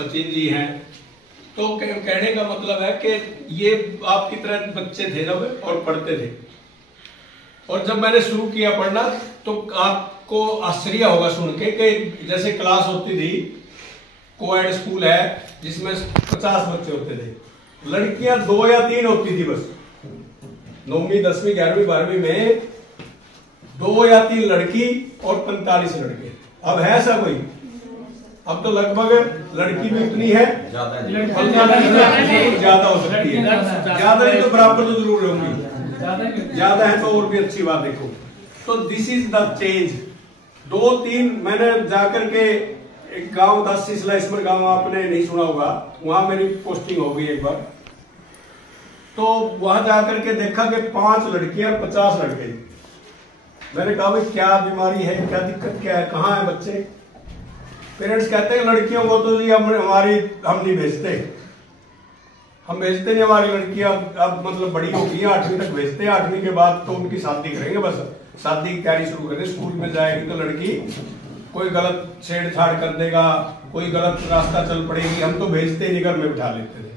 सचिन जी हैं। तो कहने का मतलब है कि ये आपकी तरह बच्चे थे जब और पढ़ते थे, और जब मैंने शुरू किया पढ़ना तो आपको आश्चर्य होगा सुन के कि जैसे क्लास होती थी, कोएड स्कूल है जिसमें 50 बच्चे होते थे, लड़कियां 2 या 3 होती थी बस। 9वीं 10वीं 11वीं 12वीं में 2 या 3 लड़की और 45 लड़के। अब है ऐसा कोई? अब तो लगभग लड़की भी उतनी है, ज्यादा हो सकती है, ज्यादा नहीं तो बराबर तो जरूर होंगी, ज्यादा है तो और भी अच्छी बात। देखो तो दिस इज द चेंज। 2-3 मैंने जाकर के एक गांव 10 सिसला गांव, आपने नहीं सुना होगा, वहां मेरी पोस्टिंग हो गई एक बार। तो वहां जाकर के देखा कि 5 लड़कियां 50 लड़के। मैंने कहा भाई क्या बीमारी है, क्या दिक्कत क्या है, कहाँ है बच्चे? पेरेंट्स कहते हैं लड़कियों को तो जी हम नहीं भेजते, हम भेजते नहीं, हमारी लड़कियां अब मतलब बड़ी हो गई है, 8वीं तक भेजते हैं, 8वीं के बाद तो उनकी शादी करेंगे, बस शादी की तैयारी शुरू करें। स्कूल में जाएगी तो लड़की कोई गलत छेड़छाड़ कर देगा, कोई गलत रास्ता चल पड़ेगी, हम तो भेजते नहीं, घर में बिठा लेते थे।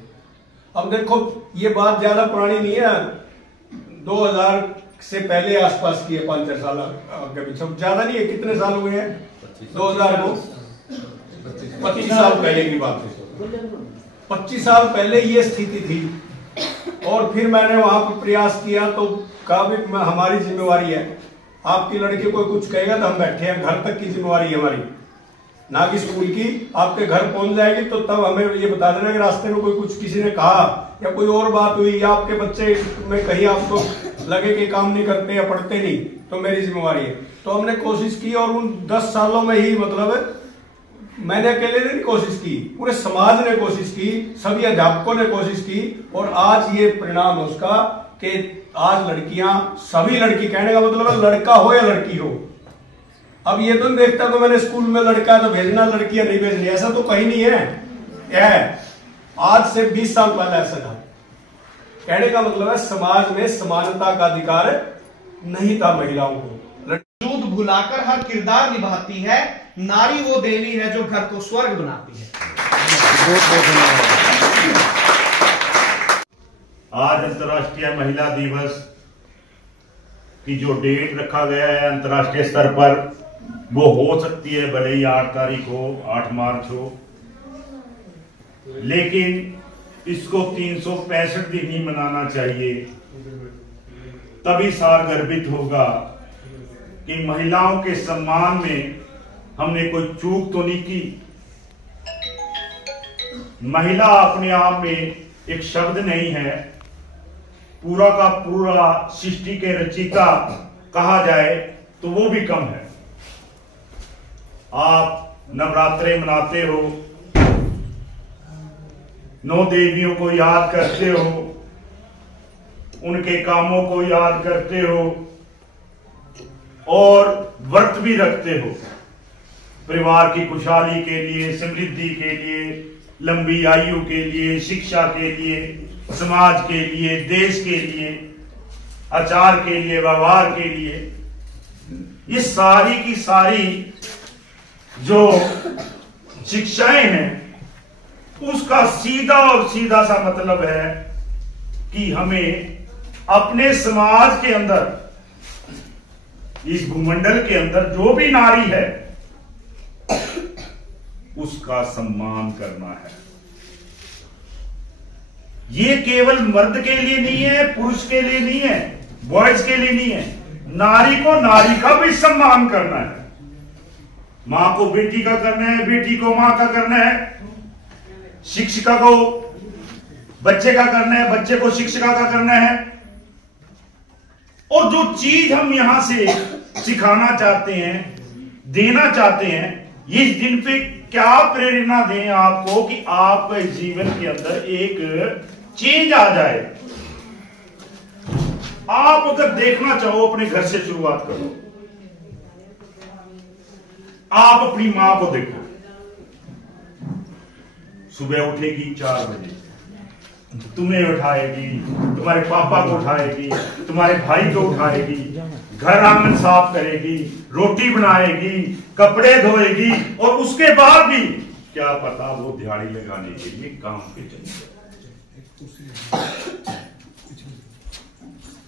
अब देखो ये बात ज्यादा पुरानी नहीं है, 2000 से पहले आसपास की है, 5-4 साल आगे पीछे, ज्यादा नहीं है। कितने साल हुए हैं? 2000 को 25 साल पहले की बात है। 25 साल पहले ये स्थिति थी। और फिर मैंने वहां पर प्रयास किया तो कहा भी हमारी जिम्मेवारी है, आपकी लड़की कोई कुछ कहेगा तो हम बैठे हैं, घर तक की जिम्मेवारी है हमारी, ना कि स्कूल की। आपके घर पहुंच जाएगी तो तब हमें ये बता देना कि रास्ते में कोई कुछ किसी ने कहा या कोई और बात हुई या आपके बच्चे में कहीं आपको लगे कि काम नहीं करते या पढ़ते नहीं, तो मेरी जिम्मेवारी है। तो हमने कोशिश की और उन 10 सालों में ही मतलब मैंने अकेले ने कोशिश की, पूरे समाज ने कोशिश की, सभी अध्यापकों ने कोशिश की, और आज ये परिणाम है उसका कि आज लड़कियां, सभी लड़की, कहने का मतलब है लड़का हो या लड़की हो। अब ये तो नहीं देखता कि मैंने स्कूल में लड़का तो भेजना, लड़कियां नहीं भेजनी, ऐसा तो कहीं नहीं है। क्या है? आज से 20 साल पहले ऐसा था। कहने का मतलब है समाज में समानता का अधिकार नहीं था महिलाओं को। वजूद भुलाकर हर किरदार निभाती है, नारी वो देवी है जो घर को स्वर्ग बनाती है। आज अंतर्राष्ट्रीय महिला दिवस की जो डेट रखा गया है अंतर्राष्ट्रीय स्तर पर, वो हो सकती है भले ही 8 तारीख हो, 8 मार्च हो, लेकिन इसको 365 दिन ही मनाना चाहिए। तभी सारगर्भित होगा कि महिलाओं के सम्मान में हमने कोई चूक तो नहीं की। महिला अपने आप में एक शब्द नहीं है, पूरा का पूरा सृष्टि के रचिता कहा जाए तो वो भी कम है। आप नवरात्रे मनाते हो, 9 देवियों को याद करते हो, उनके कामों को याद करते हो और व्रत भी रखते हो, परिवार की खुशहाली के लिए, समृद्धि के लिए, लंबी आयु के लिए, शिक्षा के लिए, समाज के लिए, देश के लिए, आचार के लिए, व्यवहार के लिए। ये सारी की सारी जो शिक्षाएं हैं, उसका सीधा और सीधा सा मतलब है कि हमें अपने समाज के अंदर, इस भूमंडल के अंदर जो भी नारी है उसका सम्मान करना है। ये केवल मर्द के लिए नहीं है, पुरुष के लिए नहीं है, बॉयज के लिए नहीं है, नारी को नारी का भी सम्मान करना है। मां को बेटी का करना है, बेटी को मां का करना है, शिक्षिका को बच्चे का करना है, बच्चे को शिक्षिका का करना है। और जो चीज हम यहां से सिखाना चाहते हैं, देना चाहते हैं, इस दिन पे क्या प्रेरणा दें आपको कि आप जीवन के अंदर एक चेंज आ जाए। आप अगर देखना चाहो अपने घर से शुरुआत करो। आप अपनी मां को देखो, सुबह उठेगी 4 बजे, तुम्हें उठाएगी, तुम्हारे पापा को उठाएगी, तुम्हारे भाई को उठाएगी, घर आंगन साफ करेगी, रोटी बनाएगी, कपड़े धोएगी, और उसके बाद भी क्या पता वो दिहाड़ी लगाने के लिए काम पे चले जाए,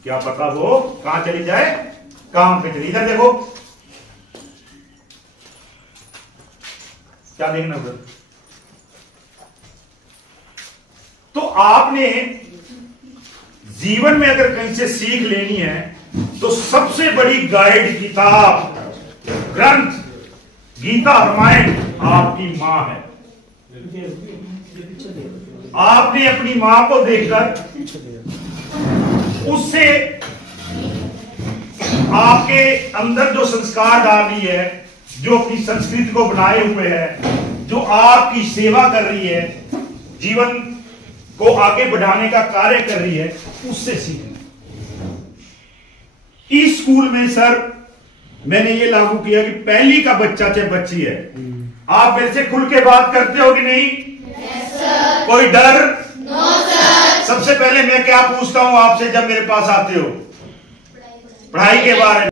क्या पता वो कहां चली जाए, काम पे चली। इधर देखो क्या देखना उधर। तो आपने जीवन में अगर कहीं से सीख लेनी है तो सबसे बड़ी गाइड किताब, ग्रंथ, गीता, रामायण आपकी मां है। आपने अपनी मां को देखकर उससे आपके अंदर जो संस्कार डाली है, जो अपनी संस्कृति को बनाए हुए है, जो आपकी सेवा कर रही है, जीवन को आगे बढ़ाने का कार्य कर रही है, उससे सीखना। इस स्कूल में सर मैंने ये लागू किया कि पहली का बच्चा चाहे बच्ची है, आप मेरे से खुल के बात करते हो कि नहीं? yes, sir. कोई डर? no, sir. सबसे पहले मैं क्या पूछता हूं आपसे जब मेरे पास आते हो? पढ़ाई के बारे में।